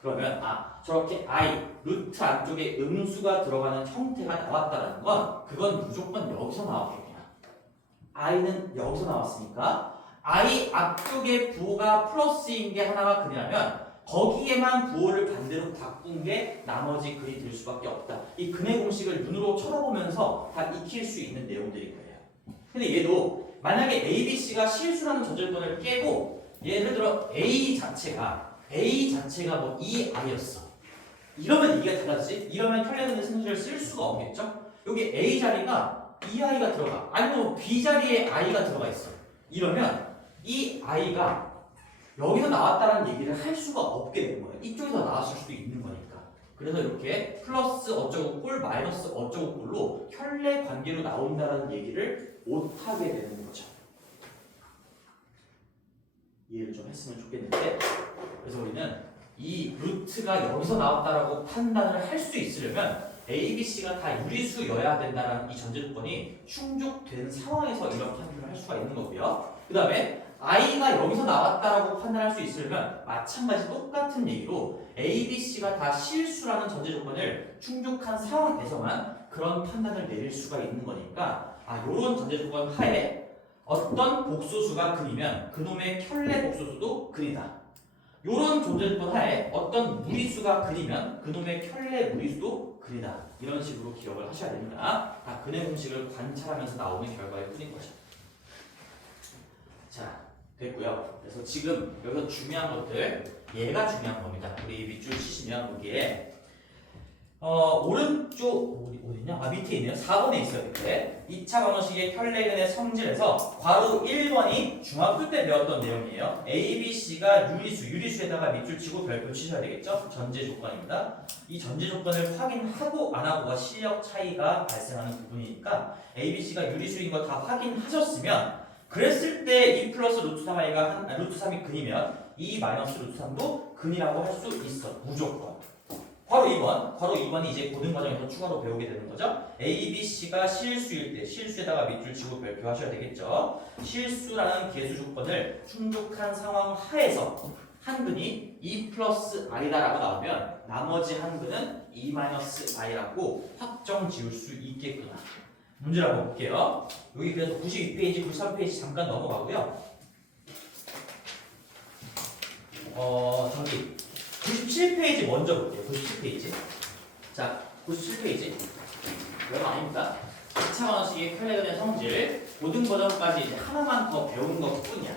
그러면 저렇게 I, 루트 안쪽에 음수가 들어가는 형태가 나왔다는 건 그건 무조건 여기서 나왔겠구나. I는 여기서 나왔으니까 I 앞쪽에 부호가 플러스인 게 하나가 근이라면 거기에만 부호를 반대로 바꾼 게 나머지 근이 될 수밖에 없다. 이 근의 공식을 눈으로 쳐다보면서 다 익힐 수 있는 내용들일 거예요. 근데 얘도 만약에 A, B, C가 실수라는 전제조건을 깨고 예를 들어 A 자체가 뭐 2i였어. 이러면 이게 달라지지? 이러면 혈례근의 승수를 쓸 수가 없겠죠? 여기 A 자리가 2i가 들어가. 아니면 B 자리에 i가 들어가 있어. 이러면 이 i가 여기서 나왔다는 얘기를 할 수가 없게 되는 거예요. 이쪽에서 나왔을 수도 있는 거니까. 그래서 이렇게 플러스 어쩌고 꼴 마이너스 어쩌고 꼴로 혈례 관계로 나온다는 얘기를 못하게 되는 거죠. 이해를 좀 했으면 좋겠는데, 그래서 우리는 이 루트가 여기서 나왔다라고 판단을 할 수 있으려면 A, B, C가 다 유리수여야 된다는 이 전제 조건이 충족된 상황에서 이런 판단을 할 수가 있는 거고요. 그 다음에 I가 여기서 나왔다라고 판단할 수 있으려면 마찬가지 똑같은 얘기로 A, B, C가 다 실수라는 전제 조건을 충족한 상황에서만 그런 판단을 내릴 수가 있는 거니까 요런 전제 조건 하에 어떤 복소수가 근이면 그놈의 켤레 복소수도 근이다. 요런 존재 조건 하에 어떤 무리수가 근이면 그놈의 켤레 무리수도 근이다. 이런 식으로 기억을 하셔야 됩니다. 다 근의 공식을 관찰하면서 나오는 결과일 뿐인 거죠. 자, 됐고요. 그래서 지금 여기서 중요한 것들, 얘가 중요한 겁니다. 우리 밑줄 치시면 여기에 오른쪽 어디냐? 밑에 있네요. 4번에 있어요. 밑에 2차 방정식의 혈례근의 성질에서 괄호 1번이 중학교 때 배웠던 내용이에요. A, B, C가 유리수에다가 밑줄 치고 별표 치셔야 되겠죠? 전제 조건입니다. 이 전제 조건을 확인하고 안 하고가 실력 차이가 발생하는 부분이니까 A, B, C가 유리수인 거 다 확인하셨으면 그랬을 때 2 플러스 루트 3i가 루트 3이 근이면 2 마이너스 루트 3도 근이라고 할 수 있어. 무조건. 괄호 2번이 이제 고등 과정에서 추가로 배우게 되는 거죠. A, B, C가 실수일 때 실수에다가 밑줄 치고 별표하셔야 되겠죠. 실수라는 계수 조건을 충족한 상황 하에서 한 근이 2 플러스 i다라고 나오면 나머지 한 근은 2 마이너스 i라고 확정 지을 수 있겠구나. 문제를 한번 볼게요. 여기 그래서 92페이지, 93페이지 잠깐 넘어가고요. 저기 97페이지 먼저 볼게요. 97페이지. 자, 97페이지. 별거 아닙니다. 2차 방정식의 혈례근의 성질 고등 버전까지 이제 하나만 더 배운 것 뿐이야.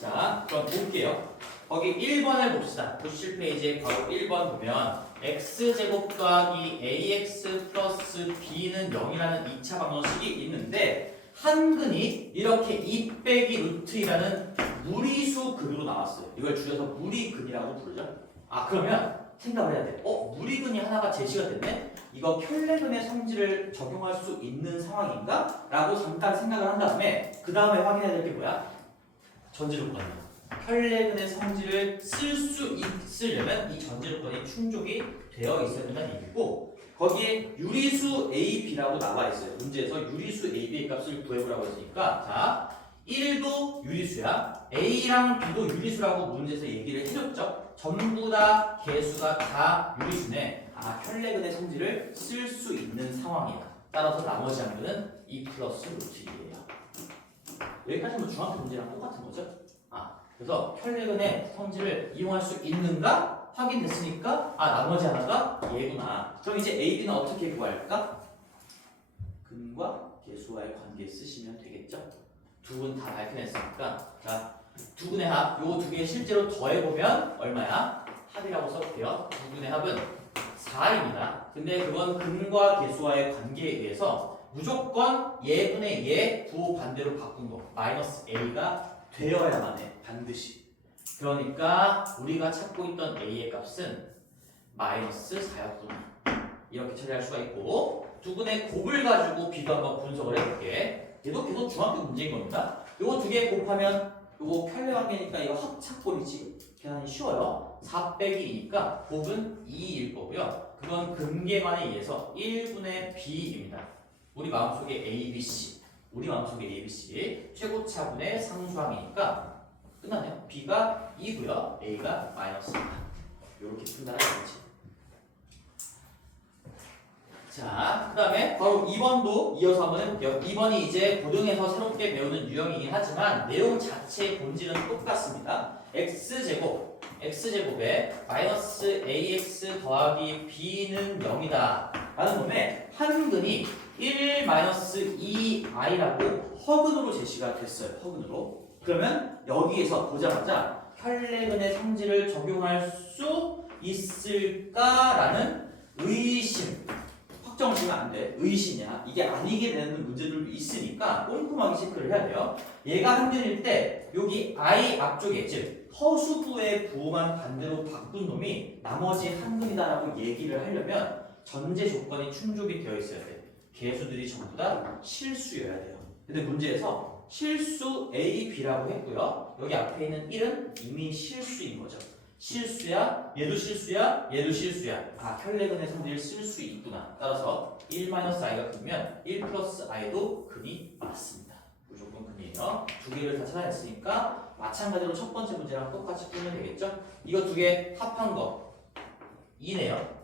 자, 그럼 볼게요. 거기 1번을 봅시다. 97페이지에 바로 1번 보면 x제곱 더하기 ax 플러스 b는 0이라는 2차 방정식이 있는데 한근이 이렇게 2 빼기 루트 2라는 무리수 근으로 나왔어요. 이걸 줄여서 무리근이라고 부르죠. 그러면 생각을 해야 돼. 무리근이 하나가 제시가 됐네? 이거 켤레근의 성질을 적용할 수 있는 상황인가? 라고 잠깐 생각을 한 다음에 그 다음에 확인해야 될 게 뭐야? 전제 조건이야. 켤레근의 성질을 쓸 수 있으려면 이 전제 조건이 충족이 되어 있어야 된다는 얘기고 거기에 유리수 A, B라고 나와 있어요. 문제에서 유리수 A, B의 값을 구해보라고 했으니까 자 1도 유리수야. A랑 B도 유리수라고 문제에서 얘기를 해줬죠. 전부 다 개수가 다 유리수네. 아, 혈내근의 성질을 쓸 수 있는 상황이야. 따라서 나머지 항변은 2 플러스 루트 2예요. 여기까지 뭐 중학교 문제랑 똑같은 거죠. 아, 그래서 혈내근의 성질을 이용할 수 있는가? 확인됐으니까 아, 나머지 하나가 얘구나. 그럼 이제 A, B는 어떻게 구할까? 근과 개수와의 관계 쓰시면 되겠죠. 두 근 다 밝혀냈으니까 자, 두 근의 합, 요 두 개 실제로 더해보면 얼마야? 합이라고 써볼게요. 두 근의 합은 4입니다. 근데 그건 근과 개수와의 관계에 의해서 무조건 예분의 예 부호 반대로 바꾼 거 마이너스 a가 되어야만 해. 반드시. 그러니까 우리가 찾고 있던 a의 값은 마이너스 4였구나. 이렇게 처리할 수가 있고 두 근의 곱을 가지고 b도 한번 분석을 해볼게. 얘도 계속 중학교 문제인 겁니다. 요거 두 개 곱하면 요거 편례 관계니까 이거 합착꼴이지. 계산이 쉬워요. 4 빼기 2니까 곱은 2일 거고요. 그건 근계관에 의해서 1분의 b입니다. 우리 마음속에 a, b, c. 우리 마음속에 a, b, c. 최고차분의 상수항이니까 끝나네요. b가 2고요. a가 마이너스 2. 이렇게 푼다는 거지. 자, 그 다음에 바로 2번도 이어서 한번 해볼게요. 2번이 이제 고등에서 새롭게 배우는 유형이긴 하지만 내용 자체의 본질은 똑같습니다. x제곱에 마이너스 ax 더하기 b는 0이다 라는 놈에 한 근이 1 마이너스 2i라고 허근으로 제시가 됐어요. 허근으로. 그러면 여기에서 보자마자 혈내근의 성질을 적용할 수 있을까라는 의심. 확정지면 안 돼. 의심이야. 이게 아니게 되는 문제들도 있으니까 꼼꼼하게 체크를 해야 돼요. 얘가 한 근일 때 여기 i 앞쪽에 즉 허수부의 부호만 반대로 바꾼 놈이 나머지 한 근이다라고 얘기를 하려면 전제 조건이 충족이 되어 있어야 돼. 개수들이 전부 다 실수여야 돼요. 근데 문제에서 실수 A, B라고 했고요. 여기 앞에 있는 1은 이미 실수인 거죠. 실수야, 얘도 실수야, 얘도 실수야. 아, 혈내근의 성질을 쓸 수 있구나. 따라서 1-i가 근면 1 플러스 i도 근이 맞습니다. 무조건 근이에요. 두 개를 다 찾아냈으니까 마찬가지로 첫 번째 문제랑 똑같이 풀면 되겠죠? 이거 두 개 합한 거 2네요.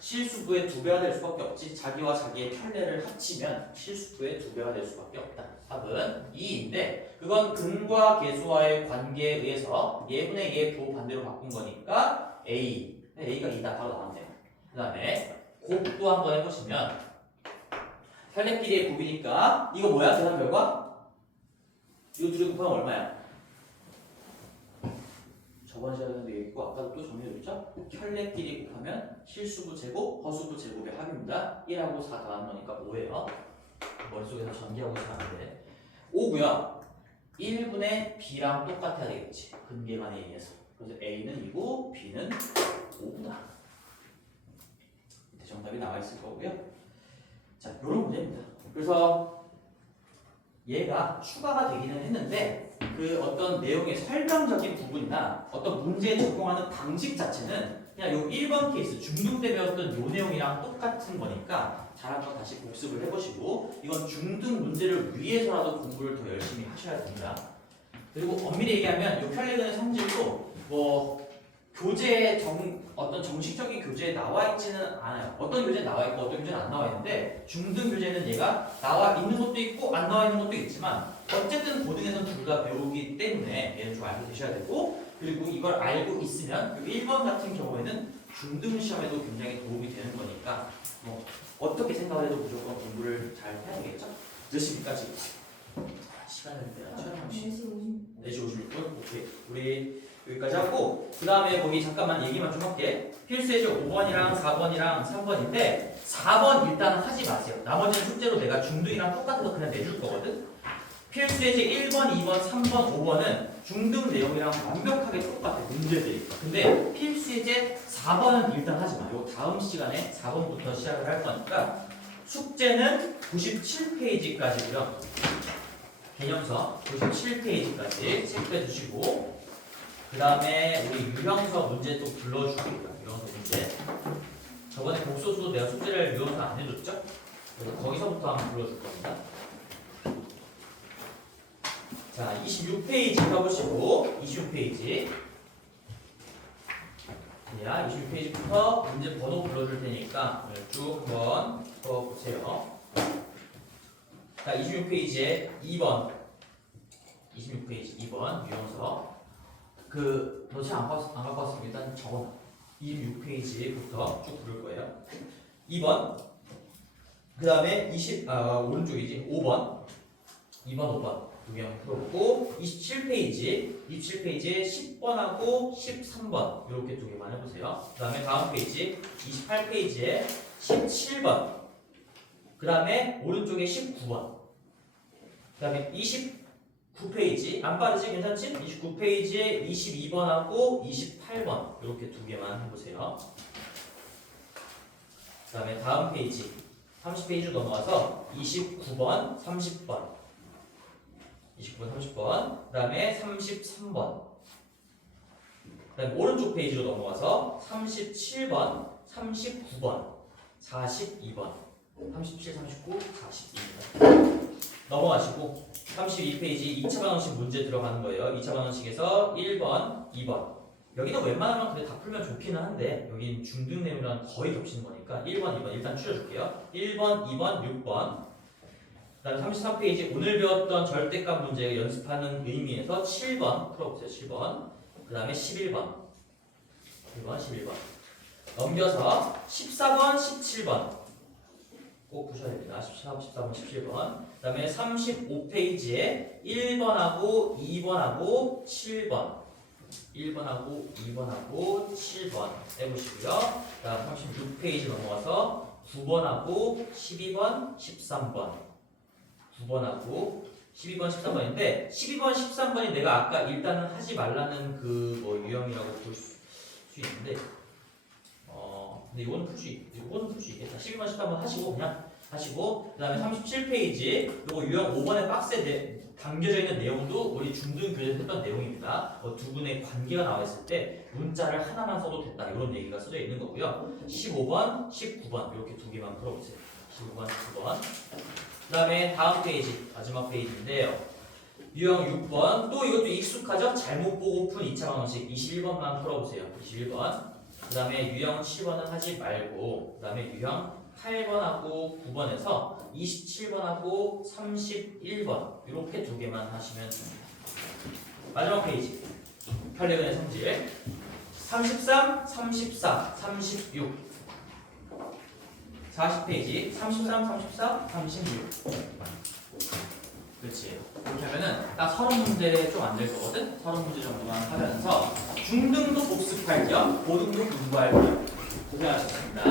실수부의 2배가 될 수밖에 없지. 자기와 자기의 혈내를 합치면 실수부의 2배가 될 수밖에 없다. 답은 2인데 그건 근과 개수와의 관계에 의해서 예분의 예 부호 반대로 바꾼 거니까 A. A가 2다 바로 나왔네요. 그 다음에 곱도 한번 해보시면 혈내끼리의 곱이니까 이거 뭐야? 계산 결과? 이거 둘이 곱하면 얼마야? 저번 시간에도 얘기했고 아까도 또 정리해줬죠? 혈내끼리 곱하면 실수부 제곱, 허수부 제곱의 합입니다. 1하고 4 더하는 거니까 5예요. 머릿속에서 전개하고 있으면 안 돼. 5고요. 1분의 b랑 똑같아야 되겠지. 근계관에 의해서. 그래서 a는 2고 b는 5구나. 밑에 정답이 나와 있을 거고요. 자, 요런 문제입니다. 그래서 얘가 추가가 되기는 했는데 그 어떤 내용의 설명적인 부분이나 어떤 문제에 적용하는 방식 자체는 그냥 요 1번 케이스 중등 때 배웠던 요 내용이랑 똑같은 거니까 잘 한번 다시 복습을 해보시고 이건 중등 문제를 위해서라도 공부를 더 열심히 하셔야 됩니다. 그리고 엄밀히 얘기하면 요 혈내근의 성질도 뭐 교재에 어떤 정식적인 교재에 나와 있지는 않아요. 어떤 교재에 나와 있고 어떤 교재는 안 나와 있는데 중등 교재는 얘가 나와 있는 것도 있고 안 나와 있는 것도 있지만 어쨌든 고등에서는 둘 다 배우기 때문에 얘는 좀 알고 계셔야 되고 그리고 이걸 알고 있으면 1번 같은 경우에는 중등 시험에도 굉장히 도움이 되는 거니까 뭐 어떻게 생각을 해도 무조건 공부를 잘 해야 되겠죠? 몇 시까지? 시간을 촬영 시 4시 56분? 오케이. 우리 여기까지 하고 그 다음에 거기 잠깐만 얘기만 좀 할게. 필수예제 5번이랑 4번이랑 3번인데 4번 일단 하지 마세요. 나머지는 숙제로 내가 중등이랑 똑같아서 그냥 내줄 거거든. 필수예제 1번, 2번, 3번, 5번은 중등 내용이랑 완벽하게 똑같아. 문제들이. 근데 필수예제 4번은 일단 하지 마. 요 다음 시간에 4번부터 시작을 할 거니까 숙제는 97페이지까지고요. 개념서 97페이지까지 체크해 주시고 그 다음에 우리 유형서 문제 또 불러주겠다. 유형서 문제. 저번에 복소수도 내가 숙제를 유형서 안 해줬죠? 그래서 거기서부터 한번 불러줄 겁니다. 자, 26페이지 펴보시고 26페이지. 자, 26페이지부터 문제 번호 불러줄 테니까 쭉 한번 풀어보세요. 자, 26페이지에 2번. 26페이지 2번 유형서. 너 책 안 갖고 왔으면 일단 적어놔. 26페이지부터 쭉 부를 거예요. 2번. 그 다음에 오른쪽이지. 5번. 2번, 5번. 두 개 한번 풀어보고 27페이지에 10번하고 13번 이렇게 두 개만 해보세요. 그 다음에 다음 페이지 28페이지에 17번 그 다음에 오른쪽에 19번 그 다음에 29페이지 안 빠르지? 괜찮지? 29페이지에 22번하고 28번 이렇게 두 개만 해보세요. 그 다음에 다음 페이지 30페이지로 넘어와서 29번, 30번 29번, 30번, 그 다음에 33번 그 다음에 오른쪽 페이지로 넘어가서 37번, 39번, 42번 37, 39, 42입니다. 넘어가시고 32페이지 2차 반원식 문제 들어가는 거예요. 2차 반원식에서 1번, 2번 여기는 웬만하면 그래 다 풀면 좋기는 한데 여기 중등 내용이랑 거의 겹치는 거니까 1번, 2번 일단 추려줄게요. 1번, 2번, 6번 그 다음에 33페이지 오늘 배웠던 절대값 문제 연습하는 의미에서 7번 풀어보세요. 7번 그 다음에 11번 11번 넘겨서 14번, 17번 꼭 푸셔야 됩니다. 14번, 17번 그 다음에 35페이지에 1번하고 2번하고 7번 1번하고 2번하고 7번 해보시고요. 그 다음 36페이지 넘어가서 9번하고 12번, 13번 9번하고 12번, 13번인데 12번, 13번이 내가 아까 일단은 하지 말라는 그 유형이라고 볼 수 있는데 근데 이거는 풀 수 있겠다. 12번, 13번 하시고 그냥 하시고 그 다음에 37페이지 요거 유형 5번의 박스에 담겨져 있는 내용도 우리 중등 교재에서 했던 내용입니다. 두 분의 관계가 나와 있을 때 문자를 하나만 써도 됐다 이런 얘기가 써져 있는 거고요. 15번, 19번 이렇게 두 개만 풀어보세요. 15번, 19번 그 다음에 다음 페이지 마지막 페이지인데요. 유형 6번 또 이것도 익숙하죠? 잘못 보고 푼 2차 방정식 21번만 풀어보세요. 21번 그 다음에 유형 7번은 하지 말고 그 다음에 유형 8번하고 9번에서 27번하고 31번 이렇게 두 개만 하시면 됩니다. 마지막 페이지 혈액은의 성질 33, 34, 36 40페이지 33, 34, 36 그렇지. 이렇게 하면은 딱 30문제 좀 안 될 거거든? 30문제 정도만 하면서 중등도 복습할 겸 고등도 공부할 겸 고생하셨습니다.